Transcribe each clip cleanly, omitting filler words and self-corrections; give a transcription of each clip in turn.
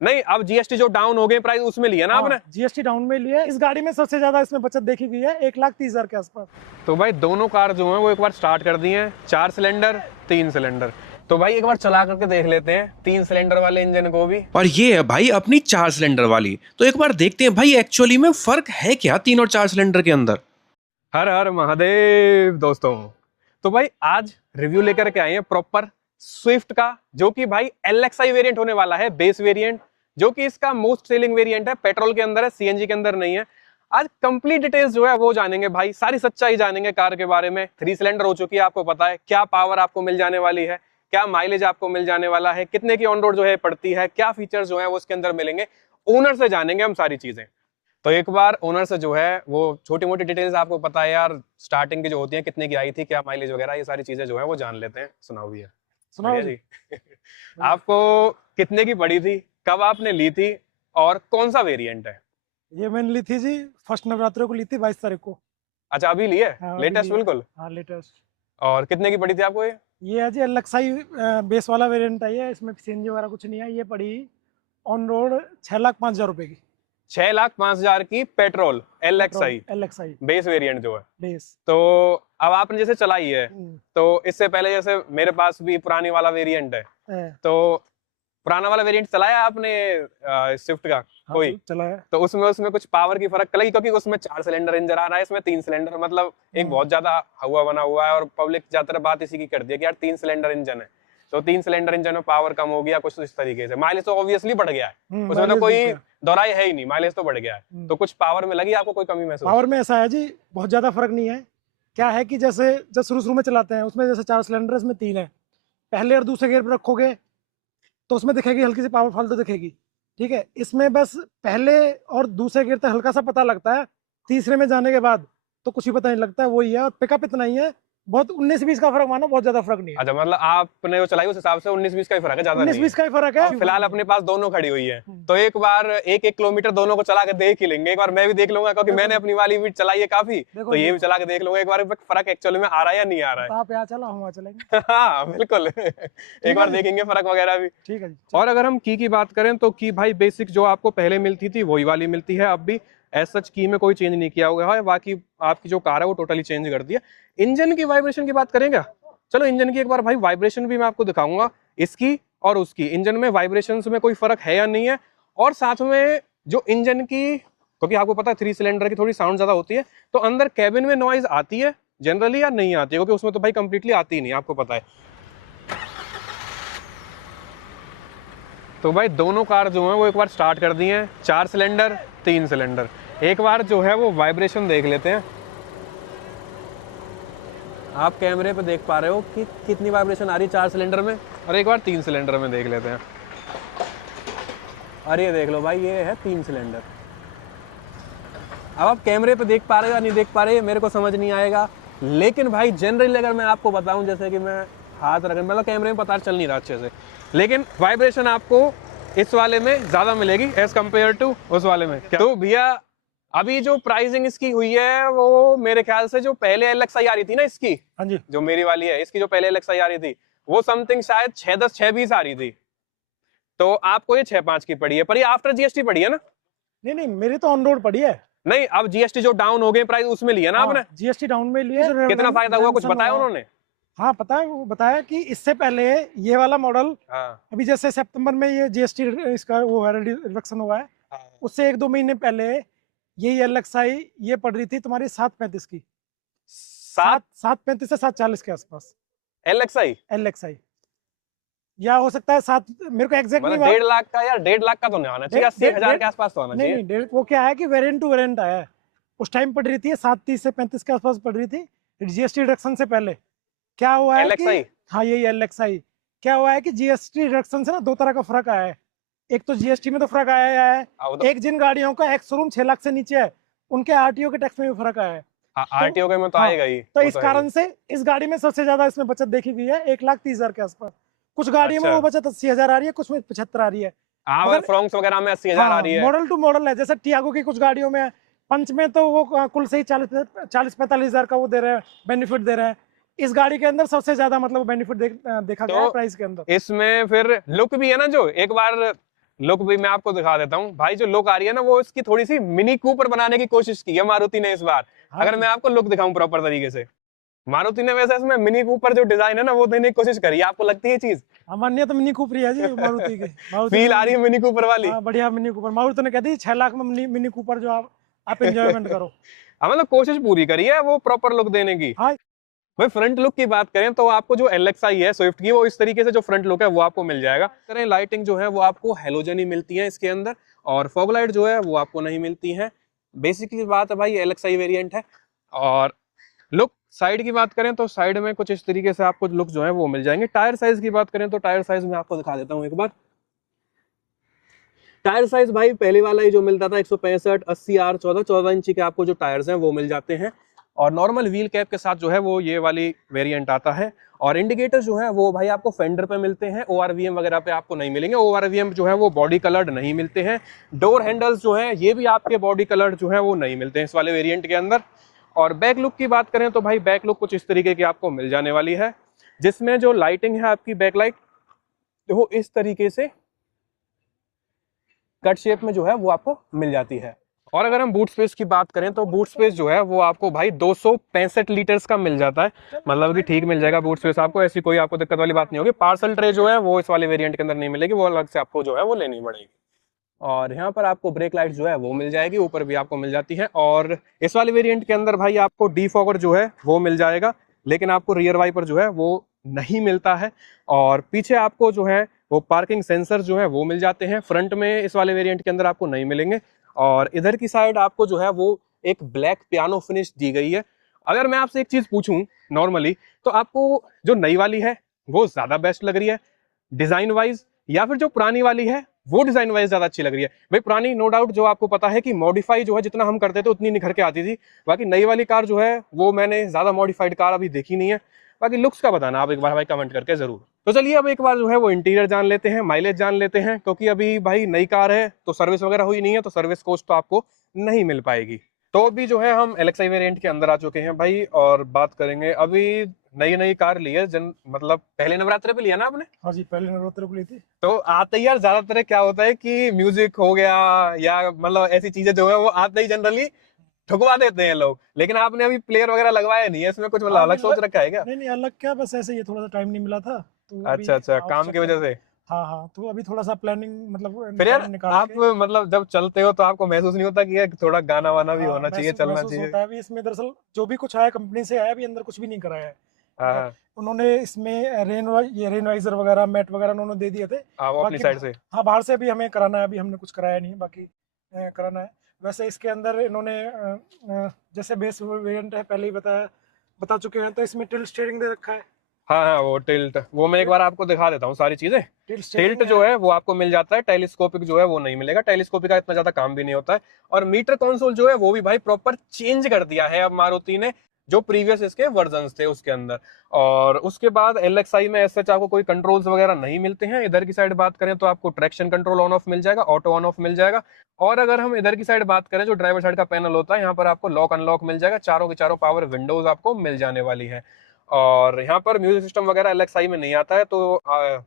नहीं, अब जीएसटी जो डाउन हो गए प्राइस उसमें लिया ना आपने? जीएसटी डाउन में लिया है। इस गाड़ी में सबसे ज्यादा इसमें बचत देखी गई है 1,30,000 के आसपास। तो भाई दोनों कार जो है वो एक बार स्टार्ट कर दी हैं, 4 सिलेंडर 3 सिलेंडर। तो भाई एक बार चला करके देख लेते हैं 3 सिलेंडर वाले इंजन को भी। और ये है भाई अपनी 4 सिलेंडर वाली। तो एक बार देखते हैं भाई एक्चुअली में फर्क है क्या 3 और 4 सिलेंडर के अंदर। हर हर महादेव दोस्तों। तो भाई आज रिव्यू लेकर के आए हैं प्रॉपर स्विफ्ट का, जो कि भाई LXI वेरिएंट होने वाला है, बेस वेरिएंट, जो कि इसका मोस्ट सेलिंग वेरिएंट है। पेट्रोल के अंदर है, सीएनजी के अंदर नहीं है। आज कंप्लीट डिटेल्स जो है वो जानेंगे भाई, सारी सच्चाई जानेंगे कार के बारे में। 3 सिलेंडर हो चुकी है, आपको पता है क्या पावर आपको मिल जाने वाली है, क्या माइलेज आपको मिल जाने वाला है, कितने की ऑन रोड जो है पड़ती है, क्या फीचर्स जो है वो इसके अंदर मिलेंगे। ओनर से जानेंगे हम सारी चीजें। तो एक बार ओनर से जो है वो छोटी मोटी डिटेल्स आपको पता है यार, स्टार्टिंग की जो होती है, कितने की आई थी, क्या माइलेज वगैरह, ये सारी चीजें जो है वो जान लेते हैं। सुनाओ भैया। सुनाओ जी। आपको कितने की पड़ी थी, कब आपने ली थी और कौन सा वेरिएंट है? ये मैंने ली थी जी फर्स्ट नवरात्रि को ली थी 22 तारीख को। अच्छा अभी ली है? हाँ, लेटेस्ट बिल्कुल। हाँ लेटेस्ट। और कितने की पड़ी थी आपको ये है जी LXI बेस वाला वेरिएंट है ये, इसमें सीएनजी वगैरह कुछ नहीं है। ये पड़ी ऑन रोड 6,05,000 रुपए की। 6,05,000 की पेट्रोल LXI बेस वेरिएंट जो है बेस। तो अब आपने जैसे चलाई है, तो इससे पहले जैसे मेरे पास भी पुरानी वाला वेरिएंट है, तो पुराना वाला वेरिएंट चलाया आपने स्विफ्ट का? हाँ, कोई चलाया। तो उसमें कुछ पावर की फर्क लगी? क्योंकि उसमें 4 सिलेंडर इंजन आ रहा है, इसमें 3 सिलेंडर, मतलब एक बहुत ज्यादा हवा बना हुआ है और पब्लिक ज्यादातर बात इसी की कर दी है कि यार 3 सिलेंडर इंजन है, तो 3 सिलेंडर इंजन में पावर कम हो गया कुछ इस तरीके से। माइलेज तो ऑब्वियसली बढ़ गया है, उसमें तो कोई दोहराई है ही नहीं, माइलेज तो बढ़ गया है। तो कुछ पावर में लगी आपको कोई कमी महसूस? पावर में ऐसा है जी, बहुत ज्यादा फर्क नहीं है। क्या है कि जैसे जब शुरू में चलाते हैं उसमें जैसे 4 सिलेंडर, इसमें 3 है। पहले और दूसरे गियर पर रखोगे तो उसमें दिखेगी हल्की सी पावर फाल्तू दिखेगी, ठीक है। इसमें बस पहले और दूसरे गियर तक हल्का सा पता लगता है, तीसरे में जाने के बाद तो कुछ ही पता नहीं लगता है। वही है, पिकअप इतना ही है, बहुत 19-20 का फर्क मानो, बहुत ज्यादा फर्क नहीं है। अच्छा, मतलब आपने जो चलाई उस हिसाब से 19-20 का ही फर्क है, ज्यादा 19-20 का ही फर्क है। फिलहाल अपने पास दोनों खड़ी हुई है, तो एक बार 1-1 किलोमीटर दोनों को चला के देख ही लेंगे। एक बार मैं भी देख लूंगा क्योंकि मैंने अपनी वाली भी चलाई है काफी, तो ये भी चला के देख लूंगा एक बार फर्क एक्चुअली में आ रहा है या नहीं आ रहा है। आप यहाँ चला, हम वहाँ चलेंगे। हाँ बिल्कुल, एक बार देखेंगे फर्क वगैरह भी। ठीक है जी। और अगर हम की बात करें तो की भाई बेसिक जो आपको पहले मिलती थी वही वाली मिलती है अब भी। एज सच की में कोई चेंज नहीं किया हुआ है, बाकी आपकी जो कार है वो टोटली चेंज कर दिया। इंजन की वाइब्रेशन की बात करेंगे, चलो इंजन की एक बार भाई वाइब्रेशन भी मैं आपको दिखाऊंगा, इसकी और उसकी। इंजन में वाइब्रेशन में कोई फर्क है या नहीं है, और साथ में जो इंजन की, क्योंकि आपको पता है 3 सिलेंडर की थोड़ी साउंड ज्यादा होती है, तो अंदर कैबिन में नॉइज आती है जनरली या नहीं आती है? क्योंकि उसमें तो भाई कंप्लीटली आती ही नहीं, आपको पता है। तो भाई दोनों कार जो है वो एक बार स्टार्ट कर दी हैं, 4 सिलेंडर 3 सिलेंडर। एक बार जो है वो वाइब्रेशन देख लेते हैं। आप कैमरे पे देख पा रहे हो कि कितनी वाइब्रेशन आ रही है 4 सिलेंडर में, और एक बार 3 सिलेंडर में देख लेते हैं। और ये देख लो भाई, ये है 3 सिलेंडर। अब आप कैमरे पे देख पा रहे हो या नहीं देख पा रहे, मेरे को समझ नहीं आएगा, लेकिन भाई जनरली अगर मैं आपको बताऊं, जैसे कि मैं हाथ रख, मतलब कैमरे में पता चल नहीं रहा अच्छे से, लेकिन वाइब्रेशन आपको इस वाले में ज्यादा मिलेगी एज कम्पेयर टू उस वाले में। तो भैया अभी जो प्राइसिंग इसकी हुई है वो मेरे ख्याल से जो पहले LXI आ रही थी ना इसकी, हाँ जी, जो मेरी वाली है, इसकी जो पहले LXI आ रही थी वो समथिंग शायद 610 620 आ रही थी, तो आपको ये 6.5 की पड़ी है, पर ये आफ्टर जीएसटी पड़ी है ना? नहीं मेरी तो ऑन रोड पड़ी है। नहीं, अब जीएसटी जो डाउन हो गए प्राइस उसमें लिया ना आपने? जीएसटी डाउन में लिया। कितना फायदा हुआ कुछ बताया उन्होंने? हाँ पता है, वो बताया कि इससे पहले ये वाला मॉडल, अभी जैसे सितंबर में ये जीएसटी इसका वो है रिडक्शन हुआ है, उससे 1-2 महीने पहले यही LXI ये पड़ रही थी तुम्हारी 735 की, 735 से 740 के आसपास। LXI या हो सकता है 7, मेरे को एग्जैक्ट नहीं, 1.5 लाख का या 1.5 लाख का तो नहीं आना चाहिए, 80,000 के आसपास तो आना चाहिए। नहीं, वो क्या है कि वेरिएंट टू वेरिएंट आया है, उस टाइम पड़ रही थी 730 से 35 के आसपास पड़ रही थी जीएसटी रिडक्शन से पहले। क्या हुआ है कि हाँ यही LXI, क्या हुआ है कि जीएसटी रिडक्शन से ना 2 तरह का फर्क आया है। एक तो जीएसटी में तो फर्क आया है, एक जिन गाड़ियों का एक्स शोरूम 6 लाख से नीचे है उनके आरटीओ के टैक्स में भी फर्क आया है। आरटीओ के में तो आएगा ही। तो इस कारण से इस गाड़ी में सबसे ज्यादा इसमें बचत देखी गई है 1,30,000 के आसपास। कुछ गाड़ियों में वो बचत 80,000 आ रही है, कुछ में 75 आ रही है। फ्रोंक्स वगैरह में 80,000 आ रही है। मॉडल टू मॉडल है, जैसे टियागो की कुछ गाड़ियों में, पंच में तो वो कुल से ही 40-45,000 का वो दे रहे हैं, बेनिफिट दे रहे हैं। इस गाड़ी के अंदर सबसे ज्यादा मतलब बेनिफिट देखा गया है प्राइस के अंदर। इसमें फिर लुक भी है ना, जो एक बार लुक भी मैं आपको दिखा देता हूँ भाई। जो लुक आ रही है ना, वो इसकी थोड़ी सी मिनी कूपर बनाने की कोशिश की है मारुति ने इस बार। हाँ अगर जी। मैं आपको लुक दिखाऊं प्रॉपर तरीके से, मारुति ने वैसे इसमें मिनी कूपर जो डिजाइन है ना वो देने की कोशिश करी है। आपको लगती है चीज? सामान्य तो मिनी कूपर ही है जी मारुति की। मारुति फील ने आ रही है मिनी कूपर वाली? हाँ बढ़िया मिनी कूपर। मारुति ने कह दी 6 लाख में मिनी कूपर जो आप एंजॉयमेंट करो। हाँ, मतलब कोशिश पूरी करी है वो प्रॉपर लुक देने की। हाँ भाई फ्रंट लुक की बात करें तो आपको जो LXi है स्विफ्ट की, वो इस तरीके से जो फ्रंट लुक है वो आपको मिल जाएगा। करें लाइटिंग जो है वो आपको हेलोजन ही मिलती है इसके अंदर, और फॉग लाइट जो है वो आपको नहीं मिलती है। बेसिकली बात है भाई LXi वेरिएंट है। और लुक साइड की बात करें तो साइड में कुछ इस तरीके से आपको लुक जो है वो मिल जाएंगे। टायर साइज की बात करें तो टायर साइज में आपको दिखा देता हूँ एक बार। टायर साइज भाई पहले वाला ही जो मिलता था 165 80 R 14 इंची के आपको जो टायर्स हैं वो मिल जाते हैं। और नॉर्मल व्हील कैप के साथ जो है वो ये वाली वेरिएंट आता है। और इंडिकेटर जो है वो भाई आपको फेंडर पे मिलते हैं, ORVM वगैरह पे आपको नहीं मिलेंगे। ORVM जो है वो बॉडी कलर्ड नहीं मिलते हैं। डोर हैंडल्स जो है ये भी आपके बॉडी कलर्ड जो है वो नहीं मिलते हैं इस वाले वेरिएंट के अंदर। और बैक लुक की बात करें तो भाई बैक लुक कुछ इस तरीके की आपको मिल जाने वाली है, जिसमें जो लाइटिंग है आपकी बैक लाइट वो इस तरीके से कट शेप में जो है वो आपको मिल जाती है। और अगर हम बूट स्पेस की बात करें तो बूट स्पेस जो है वो आपको भाई 265 लीटर्स का मिल जाता है। मतलब कि ठीक मिल जाएगा बूट स्पेस आपको, ऐसी कोई आपको दिक्कत वाली बात नहीं होगी। पार्सल ट्रे जो है वो इस वाले वेरिएंट के अंदर नहीं मिलेगी, वो अलग से आपको जो है वो लेनी पड़ेगी। और यहाँ पर आपको ब्रेक लाइट जो है वो मिल जाएगी, ऊपर भी आपको मिल जाती है। और इस वाले वेरिएंट के अंदर भाई आपको डीफॉगर जो है वो मिल जाएगा, लेकिन आपको रियर वाइपर जो है वो नहीं मिलता है। और पीछे आपको जो है वो पार्किंग सेंसर जो है वो मिल जाते हैं, फ्रंट में इस वाले वेरिएंट के अंदर आपको नहीं मिलेंगे। और इधर की साइड आपको जो है वो एक ब्लैक पियानो फिनिश दी गई है। अगर मैं आपसे एक चीज पूछूं नॉर्मली, तो आपको जो नई वाली है वो ज्यादा बेस्ट लग रही है डिजाइन वाइज, या फिर जो पुरानी वाली है वो डिजाइन वाइज ज्यादा अच्छी लग रही है? भाई पुरानी नो डाउट जो आपको पता है कि मॉडिफाई जो है जितना हम करते थे उतनी निखर के आती थी। बाकी नई वाली कार जो है वो मैंने ज्यादा मॉडिफाइड कार अभी देखी नहीं है। बाकी लुक्स का बताना आप एक बार भाई कमेंट करके जरूर। तो चलिए अब एक बार जो है वो इंटीरियर जान लेते हैं, माइलेज जान लेते हैं, क्योंकि अभी भाई नई कार है तो सर्विस वगैरह हुई नहीं है, तो सर्विस कॉस्ट तो आपको नहीं मिल पाएगी। तो अभी जो है हम LXi वेरिएंट के अंदर आ चुके हैं भाई, और बात करेंगे अभी नई नई कार ली है मतलब पहले नवरात्रे पे लिया ना आपने? हाँ जी पहले नवरात्र को ली थी। तो आते ही यार ज्यादातर क्या होता है कि म्यूजिक हो गया या मतलब ऐसी चीजें जो है वो आते ही जनरली ठुकवा देते हैं लोग, लेकिन आपने अभी प्लेयर वगैरह लगवाया नहीं है इसमें? कुछ मतलब हाँ, अलग सोच रखा है क्या? नहीं नहीं अलग क्या, बस ऐसे ही है, थोड़ा सा टाइम नहीं मिला था तो अभी अच्छा अच्छा, काम की वजह से। हाँ हाँ तो अभी थोड़ा सा प्लानिंग मतलब फिर यार टाइम निकाल आप के मतलब जब चलते हो तो आपको महसूस नहीं होता कि यार थोड़ा गाना वाना भी हाँ, होना चाहिए, चलना महसूस चाहिए? होता है। अभी इसमें दरअसल जो भी कुछ आया कंपनी से आया, अभी अंदर कुछ भी नहीं कराया है। हाँ हाँ उन्होंने इसमें ये रेन वाइजर वगैरह मैट वगैरह उन्होंने दे दिए थे। हाँ, वो अपनी बाकी साइड से। हाँ बाहर से अभी हमें कराना है, अभी हमने कुछ कराया नहीं है, बाकी कराना है। वैसे इसके अंदर इन्होंने जैसे बेस वेरिएंट है पहले ही बता चुके हैं, तो इसमें टिल्ट स्टीयरिंग दे रखा है। हाँ हाँ, वो टिल्ट वो मैं एक बार आपको दिखा देता हूँ सारी चीजें। टिल्ट टिल्ट जो है वो आपको मिल जाता है, टेलीस्कोपिक जो है वो नहीं मिलेगा। टेलीस्कोपिक का इतना ज्यादा काम भी नहीं होता है। और मीटर कंसोल जो है वो भी भाई प्रॉपर चेंज कर दिया है अब मारुति ने, जो प्रीवियस इसके वर्जन्स थे उसके अंदर। और उसके बाद LXi में ऐसे आपको कोई कंट्रोल्स वगैरह नहीं मिलते हैं। इधर की साइड बात करें तो आपको ट्रैक्शन कंट्रोल ऑन ऑफ मिल जाएगा, ऑटो ऑन ऑफ मिल जाएगा। और अगर हम इधर की साइड बात करें, जो ड्राइवर साइड का पैनल होता है, यहाँ पर आपको लॉक अनलॉक मिल जाएगा, चारों की चारों पावर विंडोज आपको मिल जाने वाली है। और यहाँ पर म्यूजिक सिस्टम वगैरह LXi में नहीं आता है, तो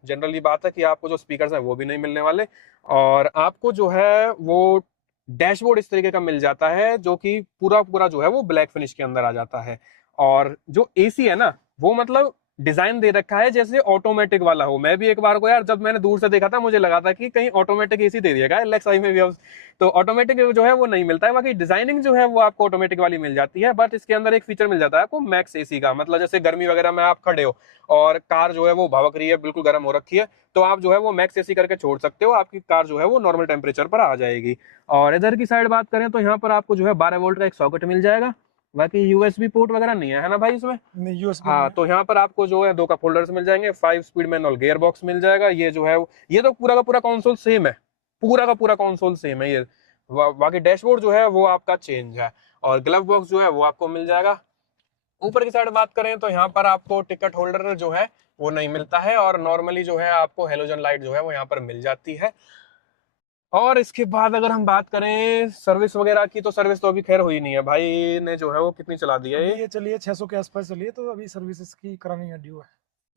जनरली बात है कि आपको जो स्पीकर्स हैं वो भी नहीं मिलने वाले। और आपको जो है वो डैशबोर्ड इस तरीके का मिल जाता है, जो कि पूरा पूरा जो है वो ब्लैक फिनिश के अंदर आ जाता है। और जो AC है ना, वो मतलब डिजाइन दे रखा है जैसे ऑटोमेटिक वाला हो। मैं भी एक बार को यार जब मैंने दूर से देखा था, मुझे लगा था कि कहीं ऑटोमेटिक AC दे दिएगा LXi में भी। तो ऑटोमेटिक जो है वो नहीं मिलता है। बाकी डिजाइनिंग जो है वो आपको ऑटोमेटिक वाली मिल जाती है। बट इसके अंदर एक फीचर मिल जाता है आपको मैक्स AC का, मतलब जैसे गर्मी वगैरह में आप खड़े हो और कार जो है वो भड़क रही है, बिल्कुल गर्म हो रखी है, तो आप जो है वो मैक्स AC करके छोड़ सकते हो, आपकी कार जो है वो नॉर्मल टेम्परेचर पर आ जाएगी। और इधर की साइड बात करें तो यहाँ पर आपको जो है 12 वोल्ट का एक सॉकेट मिल जाएगा। बाकी USB पोर्ट वगैरह नहीं है ना भाई इसमें? नहीं USB हाँ, तो यहाँ पर आपको जो है 2 कप होल्डर्स मिल जाएंगे, 5 स्पीड मैनुअल गियर बॉक्स मिल जाएगा। ये जो है ये तो पूरा का पूरा कंसोल सेम है, पूरा का पूरा कंसोल सेम है ये। बाकी डैशबोर्ड जो है वो आपका चेंज है। और ग्लव बॉक्स जो है वो आपको मिल जाएगा। ऊपर की साइड बात करें तो यहाँ पर आपको टिकट होल्डर जो है वो नहीं मिलता है, और नॉर्मली जो है आपको हेलोजन लाइट जो है वो यहाँ पर मिल जाती है। और इसके बाद अगर हम बात करें सर्विस वगैरह की, तो सर्विस तो अभी खैर हुई नहीं है भाई ने जो है वो कितनी चला दी है ये चलिए 600 के आसपास चलिए, तो अभी सर्विस की करानी है, ड्यू है।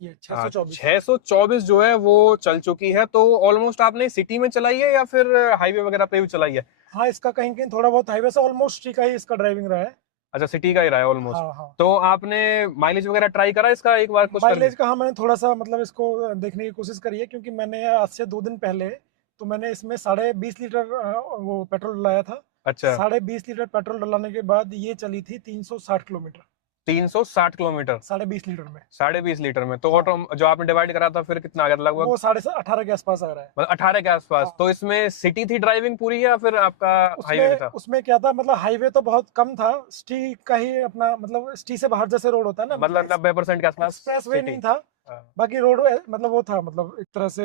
ये 624। 624 जो है वो चल चुकी है। तो ऑलमोस्ट आपने सिटी में चलाई है या फिर हाईवे वगैरह पे भी चलाई है? हाँ, इसका कहीं कहीं थोड़ा बहुत हाईवे से ऑलमोस्ट ठीक है, इसका ड्राइविंग रहा है। अच्छा, सिटी का ही रहा है ऑलमोस्ट। हाँ हाँ। तो आपने माइलेज वगैरह ट्राई करा इसका एक बार कुछ माइलेज का, हाँ, मैंने थोड़ा सा मतलब इसको देखने की कोशिश करी है, क्योंकि मैंने आज से 2 दिन पहले तो मैंने इसमें 20.5 लीटर वो पेट्रोल डलाया था। अच्छा, 20.5 लीटर पेट्रोल डलाने के बाद ये चली थी 360 किलोमीटर 360 किलोमीटर 20.5 लीटर में। 20.5 लीटर में। तो ऑटो जो आपने डिवाइड करा था फिर कितना आ गया था लगभग? वो 18.5 के आसपास आ रहा है। मतलब 18 के आसपास। हाँ। तो इसमें सिटी थी ड्राइविंग पूरी या फिर आपका हाईवे उसमें था? उसमें क्या था, मतलब हाईवे तो बहुत कम था, सिटी का ही अपना, मतलब सिटी से बाहर जैसे रोड होता है ना, मतलब 90% के आसपास एक्सप्रेस वे सिटी। नहीं था। हाँ। बाकी रोड मतलब वो था, मतलब एक तरह से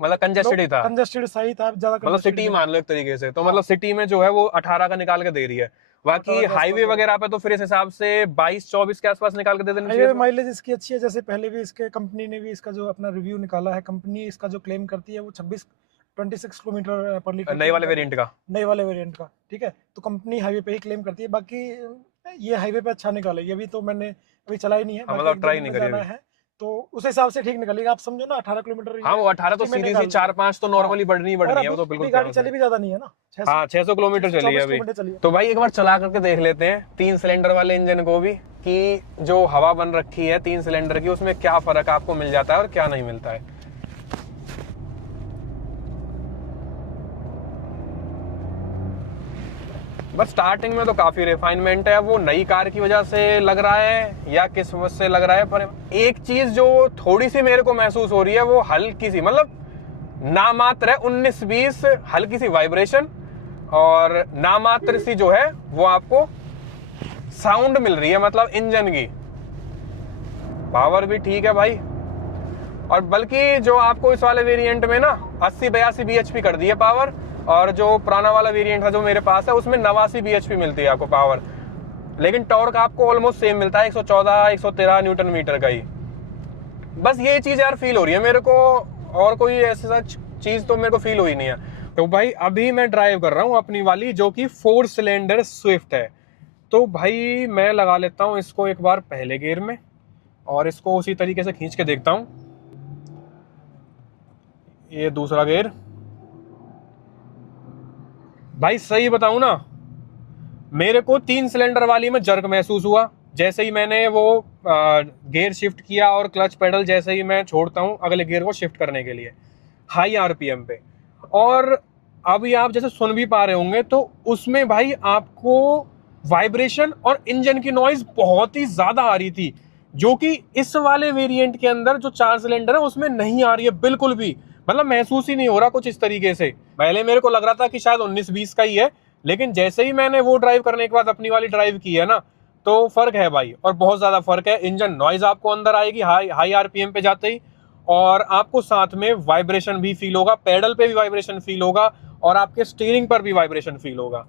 मतलब कंजेस्टेड ही था। कंजेस्टेड सही था, ज्यादा मतलब congested सिटी नहीं। मान लो एक तरीके से। तो हाँ। मतलब सिटी में जो है वो 18 का निकाल के दे रही है। बाकी 18 के हाईवे आसपास वगैरह पे तो फिर इस हिसाब से 22-24 के आसपास निकाल के दे देनी हाईवे चाहिए। माइलेज इसकी अच्छी है, जैसे पहले भी इसके कंपनी ने भी इसका जो अपना रिव्यू निकाला है, कंपनी इसका जो क्लेम करती है वो 26 किलोमीटर पर लीटर नए वाले वेरिएंट का। नए वाले वेरिएंट का, ठीक है। तो कंपनी हाईवे पे ही क्लेम करती है, बाकी ये हाईवे पे अच्छा निकालेगी। अभी तो मैंने अभी चलाई नहीं है, हाँ, बाकी मतलब एक ट्राई दिन नहीं में करी जाना अभी। है तो उस हिसाब से ठीक निकलेगा। आप समझो ना, 18 किलोमीटर हाँ, वो 18 तो सिटी में सीधी सी निकाल दी। 4-5 तो नॉर्मली बढ़नी ही और बढ़नी है, वो अभी तो बिल्कुल अभी गाड़ी ध्यान चली से। भी ज्यादा नहीं है ना, 600 हाँ, 600 किलोमीटर चली है 624 अभी। किलोमीटर चली है। तो भाई एक बार चला करके देख लेते हैं 3 सिलेंडर वाले इंजन को भी, कि जो हवा बन रखी है 3 सिलेंडर की उसमें क्या फर्क आपको मिल जाता है और क्या नहीं मिलता है। बस स्टार्टिंग में तो काफी रिफाइनमेंट है, वो नई कार की वजह से लग रहा है या किस वजह से लग रहा है। पर एक चीज जो थोड़ी सी मेरे को महसूस हो रही है वो हल्की सी, मतलब नामात्र है, 19-20 हल्की सी वाइब्रेशन और नामात्र सी जो है वो आपको साउंड मिल रही है, मतलब इंजन की। पावर भी ठीक है भाई, और बल्कि जो आपको इस वाले वेरिएंट में ना 80-82 bhp कर दी है पावर, और जो पुराना वाला वेरिएंट था जो मेरे पास है उसमें 89 bhp मिलती है आपको पावर। लेकिन टॉर्क आपको ऑलमोस्ट सेम मिलता है, 114-113 न्यूटन मीटर का ही। बस ये चीज यार फील हो रही है मेरे को, और कोई ऐसा चीज तो मेरे को फील हुई नहीं है। तो भाई अभी मैं ड्राइव कर रहा हूँ अपनी वाली जो कि 4 सिलेंडर स्विफ्ट है। तो भाई मैं लगा लेता हूँ इसको एक बार पहले गियर में और इसको उसी तरीके से खींच के देखता हूँ। ये दूसरा गियर। भाई सही बताऊं ना, मेरे को 3 सिलेंडर वाली में जर्क महसूस हुआ जैसे ही मैंने वो गियर शिफ्ट किया, और क्लच पेडल जैसे ही मैं छोड़ता हूं अगले गियर को शिफ्ट करने के लिए हाई आरपीएम पे। और अभी आप जैसे सुन भी पा रहे होंगे तो उसमें भाई आपको वाइब्रेशन और इंजन की नॉइज बहुत ही ज्यादा आ रही थी, जो कि इस वाले वेरिएंट के अंदर जो 4 सिलेंडर है उसमें नहीं आ रही है बिल्कुल भी। मतलब महसूस ही नहीं हो रहा कुछ इस तरीके से। पहले मेरे को लग रहा था कि शायद 19-20 का ही है, लेकिन जैसे ही मैंने वो ड्राइव करने के बाद अपनी वाली ड्राइव की है ना, तो फर्क है भाई, और बहुत ज्यादा फर्क है। इंजन नॉइज आपको अंदर आएगी हाई आरपीएम पे जाते ही, और आपको साथ में वाइब्रेशन भी फील होगा, पेडल पे भी वाइब्रेशन फील होगा, और आपके स्टीयरिंग पर भी वाइब्रेशन फील होगा।